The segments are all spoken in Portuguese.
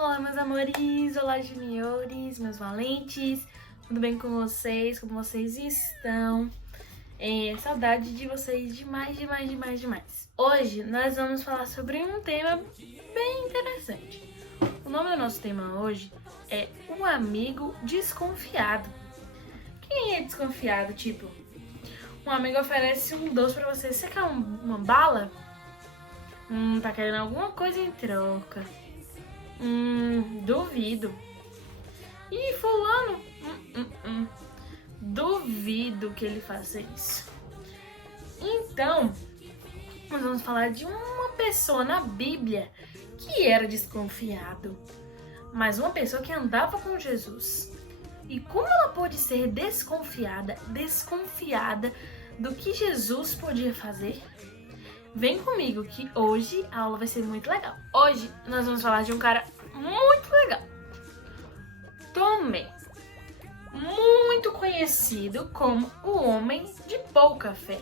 Olá, meus amores, olá, juniores, meus valentes, tudo bem com vocês? Como vocês estão? Saudade de vocês demais. Hoje nós vamos falar sobre um tema bem interessante. O nome do nosso tema hoje é um amigo desconfiado. Quem é desconfiado? Tipo, um amigo oferece um doce pra você. Você quer uma bala? Tá querendo alguma coisa em troca. Duvido. E fulano? Duvido que ele faça isso. Então, nós vamos falar de uma pessoa na Bíblia que era desconfiado, mas uma pessoa que andava com Jesus. E como ela pôde ser desconfiada do que Jesus podia fazer? Vem comigo que hoje a aula vai ser muito legal. Hoje nós vamos falar de um cara muito legal. Tomé. Muito conhecido como o homem de pouca fé.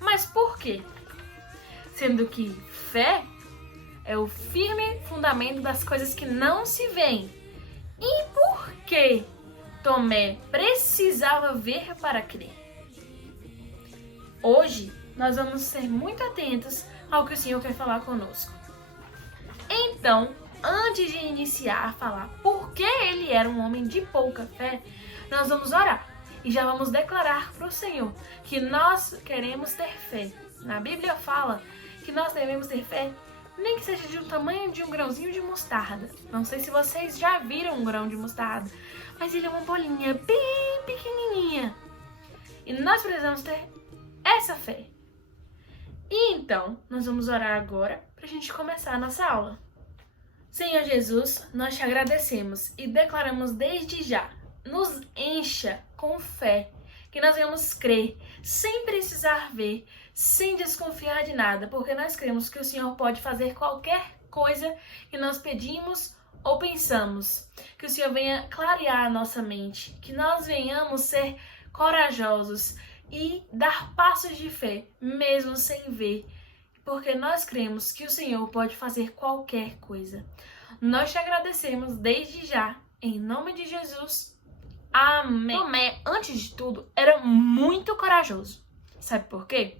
Mas por quê? Sendo que fé é o firme fundamento das coisas que não se veem. E por que Tomé precisava ver para crer? Hoje nós vamos ser muito atentos ao que o Senhor quer falar conosco. Então, antes de iniciar a falar por que ele era um homem de pouca fé, nós vamos orar e já vamos declarar para o Senhor que nós queremos ter fé. Na Bíblia fala que nós devemos ter fé, nem que seja de um tamanho de um grãozinho de mostarda. Não sei se vocês já viram um grão de mostarda, mas ele é uma bolinha bem pequenininha. E nós precisamos ter essa fé. E então, nós vamos orar agora para a gente começar a nossa aula. Senhor Jesus, nós te agradecemos e declaramos desde já, nos encha com fé, que nós venhamos crer, sem precisar ver, sem desconfiar de nada, porque nós cremos que o Senhor pode fazer qualquer coisa que nós pedimos ou pensamos. Que o Senhor venha clarear a nossa mente, que nós venhamos ser corajosos e dar passos de fé, mesmo sem ver, porque nós cremos que o Senhor pode fazer qualquer coisa. Nós te agradecemos desde já, em nome de Jesus. Amém. Tomé, antes de tudo, era muito corajoso. Sabe por quê?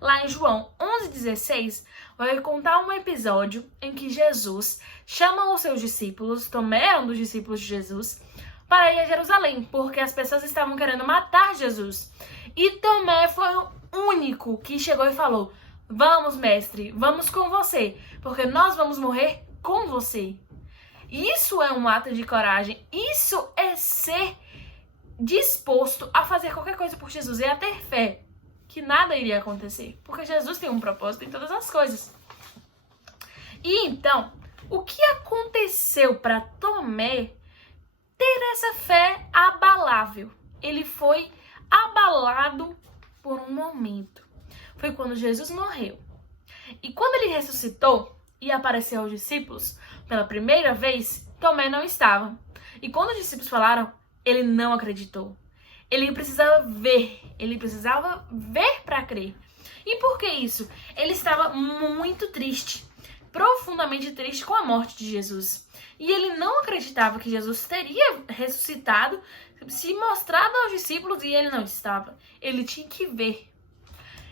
Lá em João 11,16, vai contar um episódio em que Jesus chama os seus discípulos, Tomé era um dos discípulos de Jesus, para ir a Jerusalém, porque as pessoas estavam querendo matar Jesus. E Tomé foi o único que chegou e falou: vamos, mestre, vamos com você, porque nós vamos morrer com você. Isso é um ato de coragem, isso é ser disposto a fazer qualquer coisa por Jesus e a ter fé que nada iria acontecer, porque Jesus tem um propósito em todas as coisas. E então, o que aconteceu para Tomé ter essa fé abalável? Ele foi abalado por um momento. Foi quando Jesus morreu. E quando ele ressuscitou e apareceu aos discípulos pela primeira vez, Tomé não estava. E quando os discípulos falaram, ele não acreditou. Ele precisava ver para crer. E por que isso? Ele estava muito triste, profundamente triste com a morte de Jesus. E ele não acreditava que Jesus teria ressuscitado, se mostrado aos discípulos, e ele não estava. Ele tinha que ver.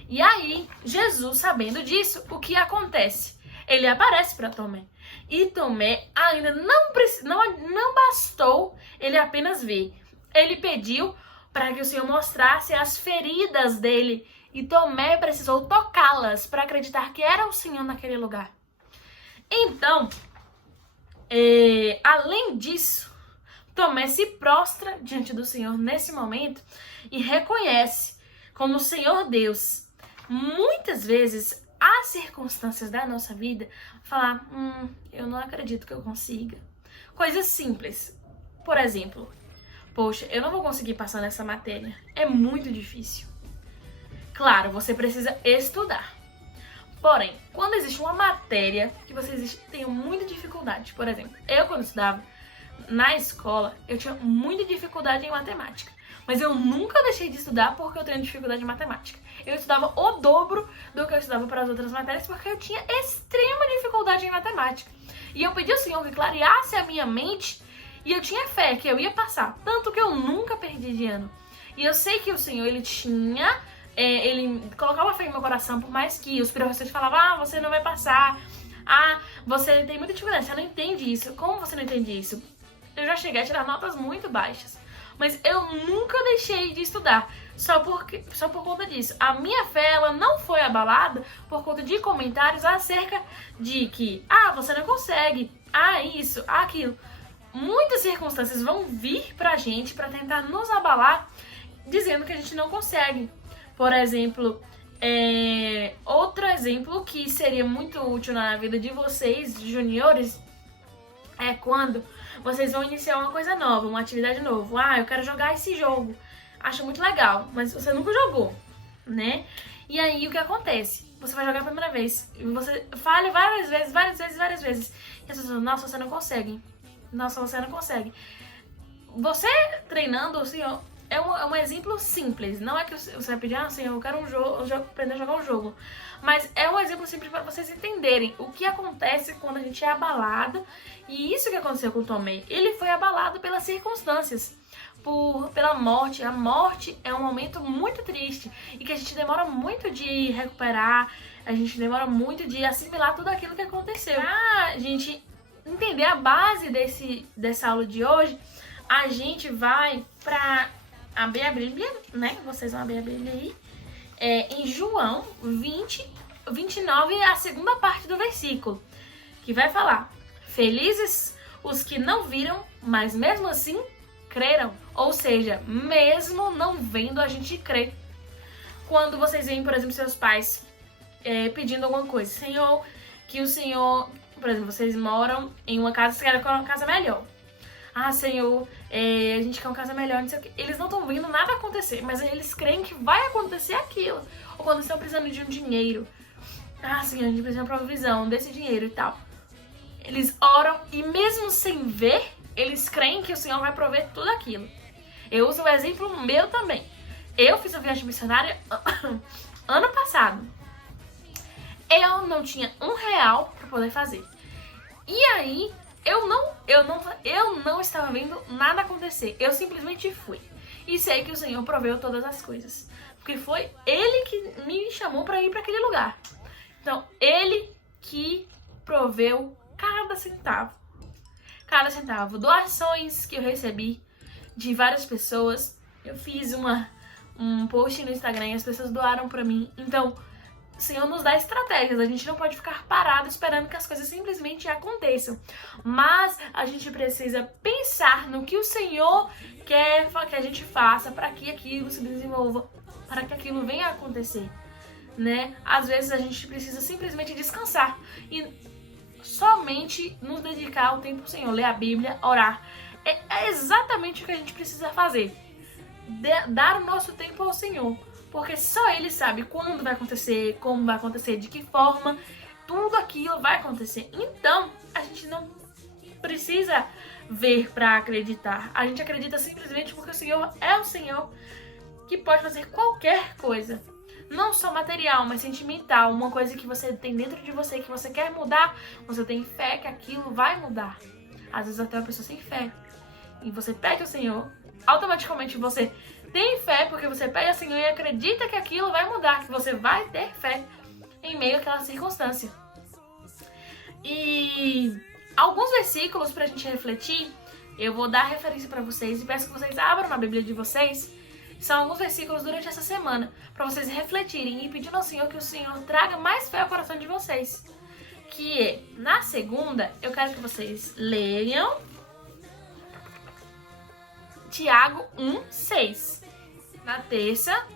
E aí, Jesus, sabendo disso, o que acontece? Ele aparece para Tomé. E Tomé ainda não bastou ele apenas ver. Ele pediu para que o Senhor mostrasse as feridas dele. E Tomé precisou tocá-las para acreditar que era o Senhor naquele lugar. Então, além disso, Tomé se prostra diante do Senhor nesse momento e reconhece como o Senhor Deus. Muitas vezes, há circunstâncias da nossa vida falar, eu não acredito que eu consiga. Coisas simples. Por exemplo, poxa, eu não vou conseguir passar nessa matéria. É muito difícil. Claro, você precisa estudar. Porém, quando existe uma matéria que vocês tenham muita dificuldade, por exemplo, eu quando estudava na escola, eu tinha muita dificuldade em matemática. Mas eu nunca deixei de estudar porque eu tenho dificuldade em matemática. Eu estudava o dobro do que eu estudava para as outras matérias porque eu tinha extrema dificuldade em matemática. E eu pedi ao Senhor que clareasse a minha mente e eu tinha fé que eu ia passar. Tanto que eu nunca perdi de ano. E eu sei que o Senhor, ele colocava fé em meu coração, por mais que os professores falavam, você não vai passar, você tem muita dificuldade, você não entende isso. Como você não entende isso? Eu já cheguei a tirar notas muito baixas, mas eu nunca deixei de estudar, só por conta disso. A minha fé, ela não foi abalada por conta de comentários acerca de que, você não consegue, isso, aquilo. Muitas circunstâncias vão vir pra gente pra tentar nos abalar, dizendo que a gente não consegue. Por exemplo, outro exemplo que seria muito útil na vida de vocês, juniores, é quando vocês vão iniciar uma coisa nova, uma atividade nova. Eu quero jogar esse jogo. Acho muito legal, mas você nunca jogou, né? E aí o que acontece? Você vai jogar a primeira vez, e você falha várias vezes. E as pessoas, nossa, você não consegue. Nossa, você não consegue. Você treinando, assim, é um exemplo simples. Não é que você vai pedir, eu quero aprender a jogar um jogo. Mas é um exemplo simples para vocês entenderem o que acontece quando a gente é abalado. E isso que aconteceu com o Tomé. Ele foi abalado pelas circunstâncias, pela morte. A morte é um momento muito triste e que a gente demora muito de recuperar. A gente demora muito de assimilar tudo aquilo que aconteceu. A gente entender a base dessa aula de hoje, a gente vai para abrir a Bíblia, né? Vocês vão abrir a Bíblia aí. Em João 29, a segunda parte do versículo, que vai falar: felizes os que não viram, mas mesmo assim creram. Ou seja, mesmo não vendo, a gente crê. Quando vocês veem, por exemplo, seus pais pedindo alguma coisa, Senhor, que o Senhor, por exemplo, vocês moram em uma casa, vocês querem uma casa melhor. Senhor, a gente quer uma casa melhor, não sei o quê. Eles não estão vendo nada acontecer, mas eles creem que vai acontecer aquilo. Ou quando estão precisando de um dinheiro. Senhor, a gente precisa de uma provisão desse dinheiro e tal. Eles oram e mesmo sem ver, eles creem que o Senhor vai prover tudo aquilo. Eu uso o exemplo meu também. Eu fiz uma viagem missionária ano passado. Eu não tinha R$1 para poder fazer. E aí, eu não estava vendo nada acontecer. Eu simplesmente fui. E sei que o Senhor proveu todas as coisas. Porque foi Ele que me chamou para ir para aquele lugar. Então, Ele que proveu cada centavo. Cada centavo. Doações que eu recebi de várias pessoas. Eu fiz um post no Instagram e as pessoas doaram para mim. Então, o Senhor nos dá estratégias, a gente não pode ficar parado esperando que as coisas simplesmente aconteçam. Mas a gente precisa pensar no que o Senhor quer que a gente faça para que aquilo se desenvolva, para que aquilo venha a acontecer, né? Às vezes a gente precisa simplesmente descansar e somente nos dedicar ao tempo do Senhor, ler a Bíblia, orar. É exatamente o que a gente precisa fazer. Dar o nosso tempo ao Senhor. Porque só Ele sabe quando vai acontecer, como vai acontecer, de que forma, tudo aquilo vai acontecer. Então, a gente não precisa ver para acreditar. A gente acredita simplesmente porque o Senhor é o Senhor que pode fazer qualquer coisa. Não só material, mas sentimental. Uma coisa que você tem dentro de você, que você quer mudar, você tem fé que aquilo vai mudar. Às vezes até uma pessoa sem fé. E você pede ao Senhor, automaticamente você tem fé, porque você pede ao Senhor e acredita que aquilo vai mudar, que você vai ter fé em meio àquela circunstância. E alguns versículos pra gente refletir, eu vou dar referência pra vocês e peço que vocês abram na Bíblia de vocês. São alguns versículos durante essa semana pra vocês refletirem e pedindo ao Senhor que o Senhor traga mais fé ao coração de vocês. Que é, na segunda, eu quero que vocês leiam Tiago 1:6. Na terça,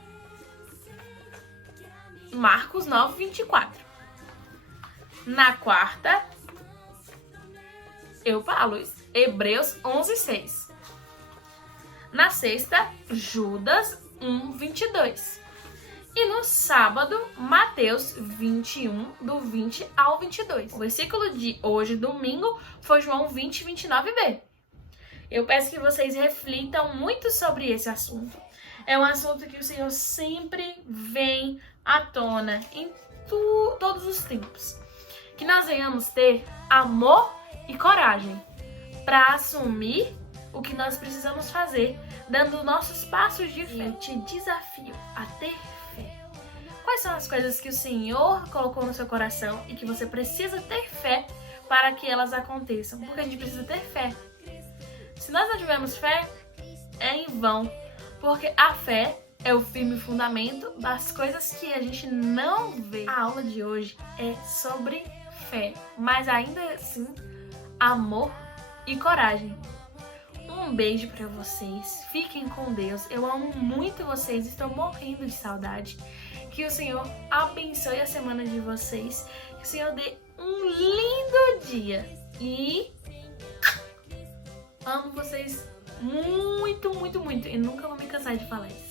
Marcos 9:24. Na quarta, Hebreus 11:6. Na sexta, Judas 1:22. E no sábado, Mateus 21, do 20 ao 22. O versículo de hoje, domingo, foi João 20:29b. Eu peço que vocês reflitam muito sobre esse assunto. É um assunto que o Senhor sempre vem à tona em todos os tempos. Que nós venhamos ter amor e coragem para assumir o que nós precisamos fazer, dando nossos passos de fé. Eu te desafio a ter fé. Quais são as coisas que o Senhor colocou no seu coração e que você precisa ter fé para que elas aconteçam? Porque a gente precisa ter fé. Se nós não tivermos fé, é em vão, porque a fé é o firme fundamento das coisas que a gente não vê. A aula de hoje é sobre fé, mas ainda assim, amor e coragem. Um beijo pra vocês, fiquem com Deus, eu amo muito vocês, estou morrendo de saudade. Que o Senhor abençoe a semana de vocês, que o Senhor dê um lindo dia e amo vocês muito, muito, muito e nunca vou me cansar de falar isso.